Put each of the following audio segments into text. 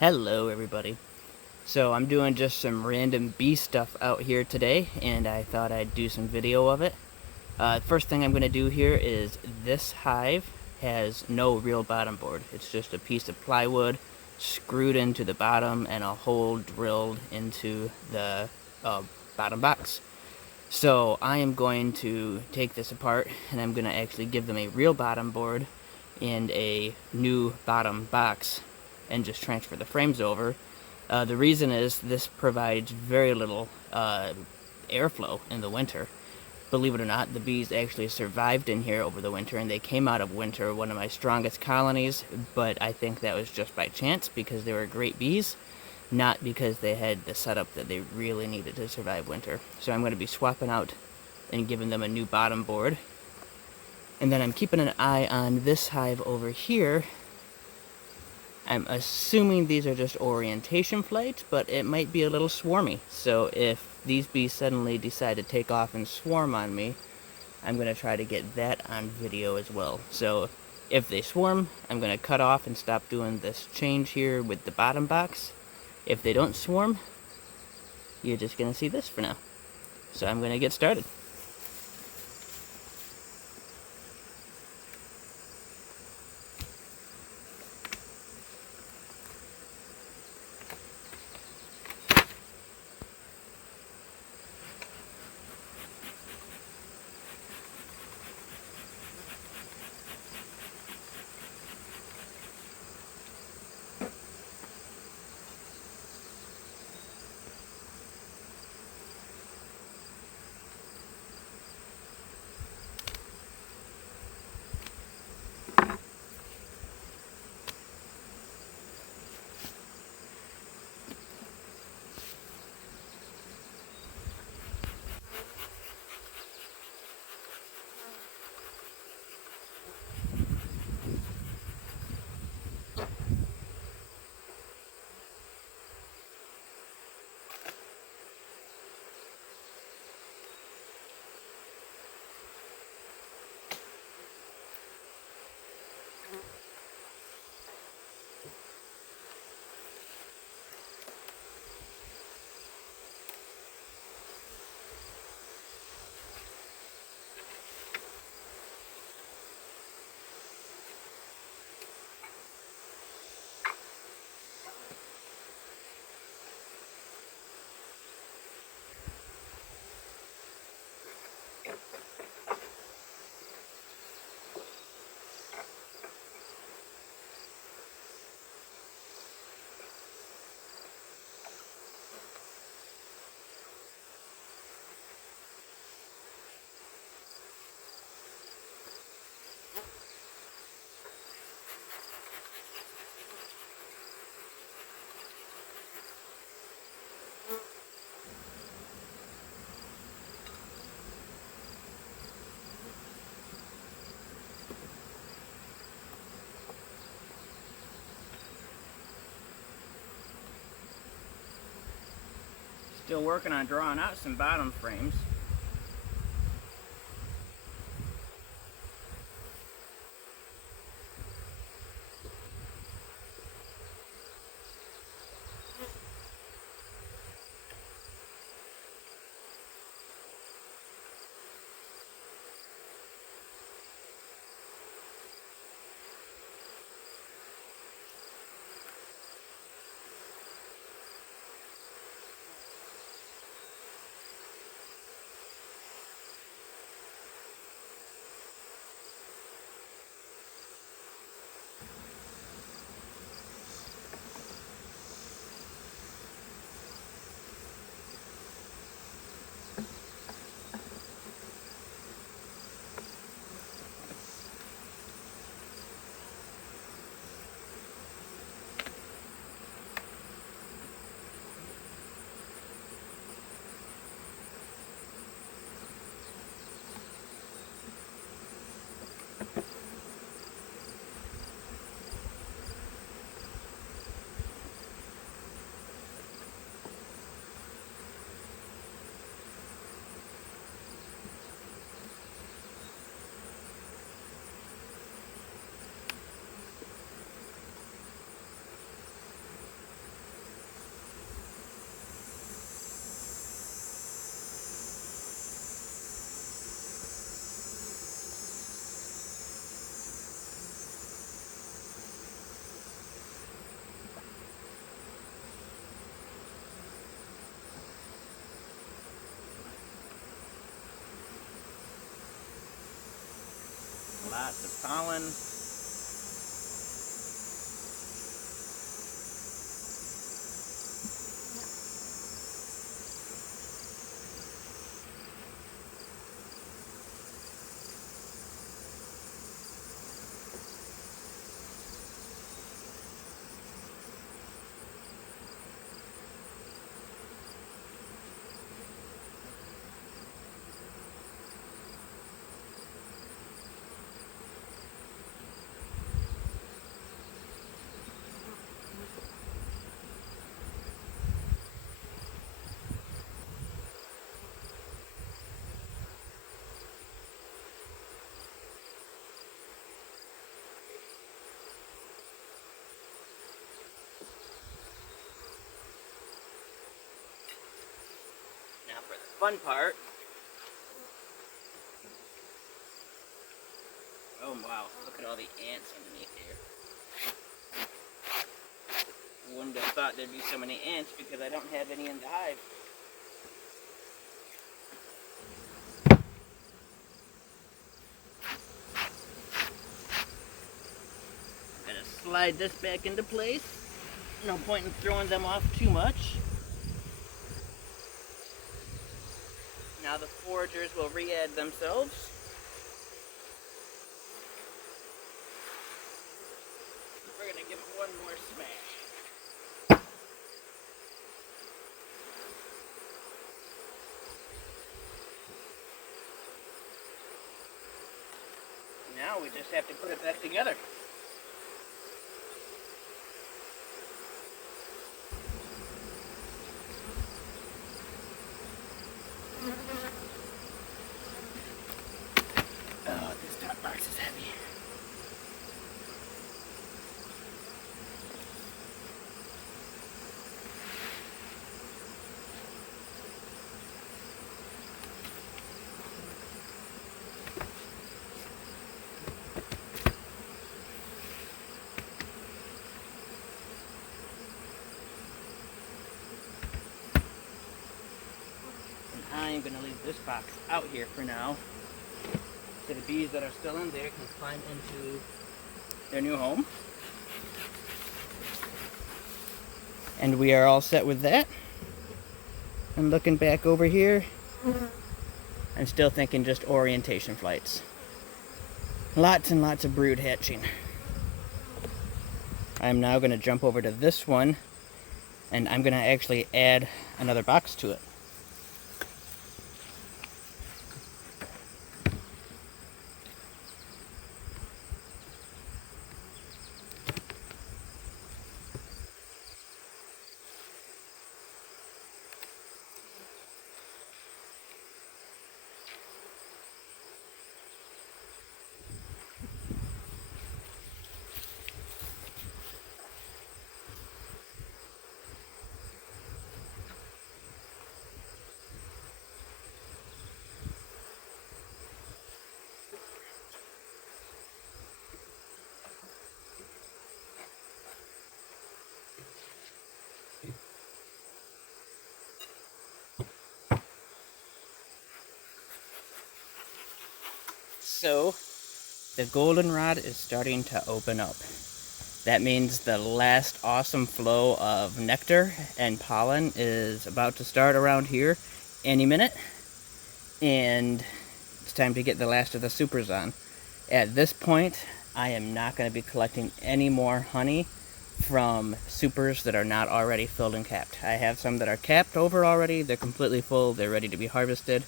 Hello everybody. So I'm doing just some random bee stuff out here today, and I thought I'd do some video of it. First thing I'm going to do here is this hive has no real bottom board. It's just a piece of plywood screwed into the bottom and a hole drilled into the bottom box. So I am going to take this apart and I'm going to actually give them a real bottom board and a new bottom box and just transfer the frames over. The reason is this provides very little airflow in the winter. Believe it or not, the bees actually survived in here over the winter, and they came out of winter one of my strongest colonies, but I think that was just by chance because they were great bees, not because they had the setup that they really needed to survive winter. So I'm going to be swapping out and giving them a new bottom board. And then I'm keeping an eye on this hive over here. I'm assuming these are just orientation flights, but it might be a little swarmy. So if these bees suddenly decide to take off and swarm on me, I'm going to try to get that on video as well. So if they swarm, I'm going to cut off and stop doing this change here with the bottom box. If they don't swarm, you're just going to see this for now. So I'm going to get started. Still working on drawing out some bottom frames. lots of pollen. Now for the fun part. Oh wow, look at all the ants underneath here. Wouldn't have thought there'd be so many ants because I don't have any in the hive. I'm gonna slide this back into place. No point in throwing them off too much. Now the foragers will re-add themselves. We're gonna give it one more smash. Now we just have to put it back together. Oh, this top box is heavy. I'm going to leave this box out here for now, so the bees that are still in there can climb into their new home. And we are all set with that. And looking back over here, I'm still thinking just orientation flights. Lots and lots of brood hatching. I'm now going to jump over to this one, and I'm going to actually add another box to it. So, the goldenrod is starting to open up. That means the last awesome flow of nectar and pollen is about to start around here any minute. And it's time to get the last of the supers on. At this point, I am not going to be collecting any more honey from supers that are not already filled and capped. I have some that are capped over already. They're completely full. They're ready to be harvested.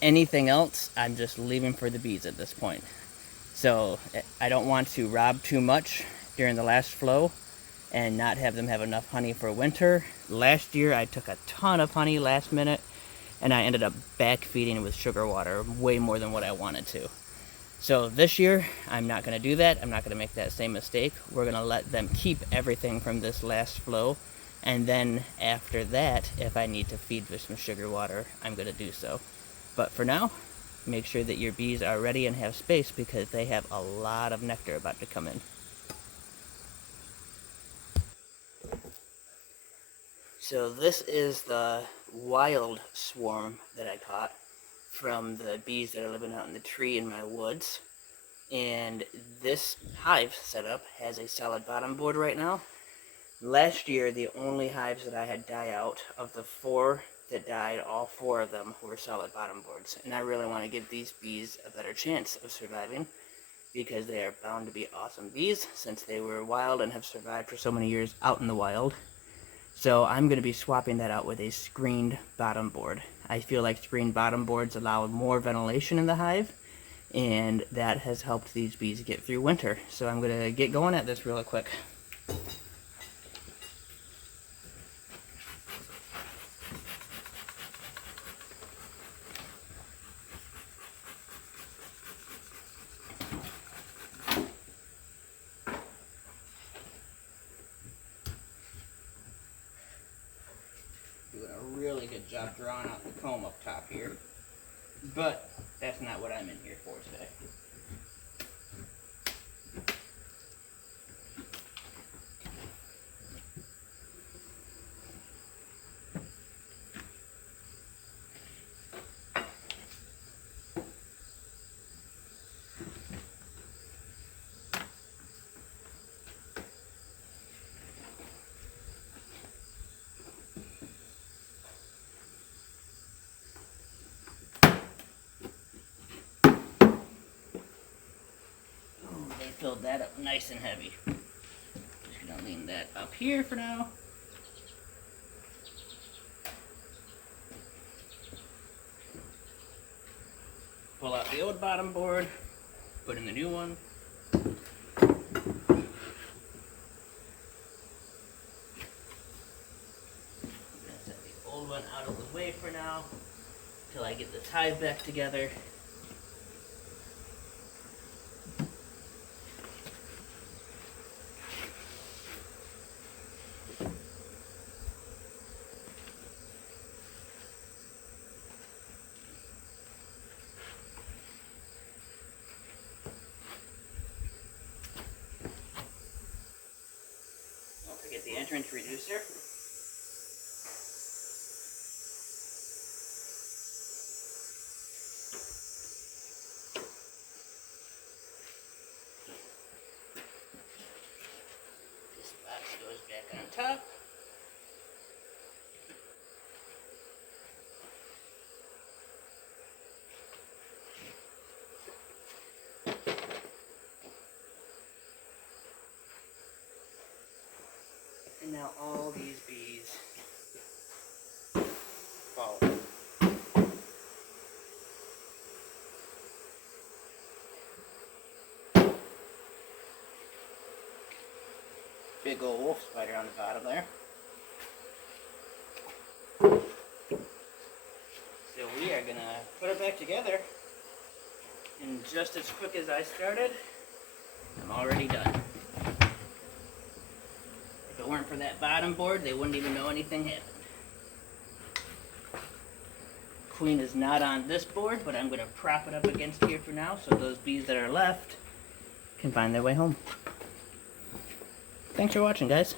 Anything else, I'm just leaving for the bees at this point. So I don't want to rob too much during the last flow and not have them have enough honey for winter. Last year, I took a ton of honey last minute, and I ended up back feeding with sugar water way more than what I wanted to. So this year, I'm not going to do that. I'm not going to make that same mistake. We're going to let them keep everything from this last flow, and then after that, if I need to feed with some sugar water, I'm going to do so. But for now, make sure that your bees are ready and have space because they have a lot of nectar about to come in. So this is the wild swarm that I caught from the bees that are living out in the tree in my woods. And this hive setup has a solid bottom board right now. Last year, the only hives that I had die out, of the 4 that died, all 4 of them were solid bottom boards. And I really want to give these bees a better chance of surviving, because they are bound to be awesome bees since they were wild and have survived for so many years out in the wild. So I'm going to be swapping that out with a screened bottom board. I feel like screened bottom boards allow more ventilation in the hive, and that has helped these bees get through winter. So I'm going to get going at this real quick. Doing a really good job drawing out the comb up top here, but that's not what I'm in here for today. Filled that up nice and heavy. Just gonna lean that up here for now. Pull out the old bottom board, put in the new one. That's set the old one out of the way for now, till I get this hive back together. Get the entrance reducer. This box goes back on top. And now all these bees follow. Big old wolf spider on the bottom there. So we are gonna put it back together. And just as quick as I started, I'm already done. If it weren't for that bottom board, they wouldn't even know anything happened. Queen is not on this board, but I'm going to prop it up against here for now so those bees that are left can find their way home. Thanks for watching, guys.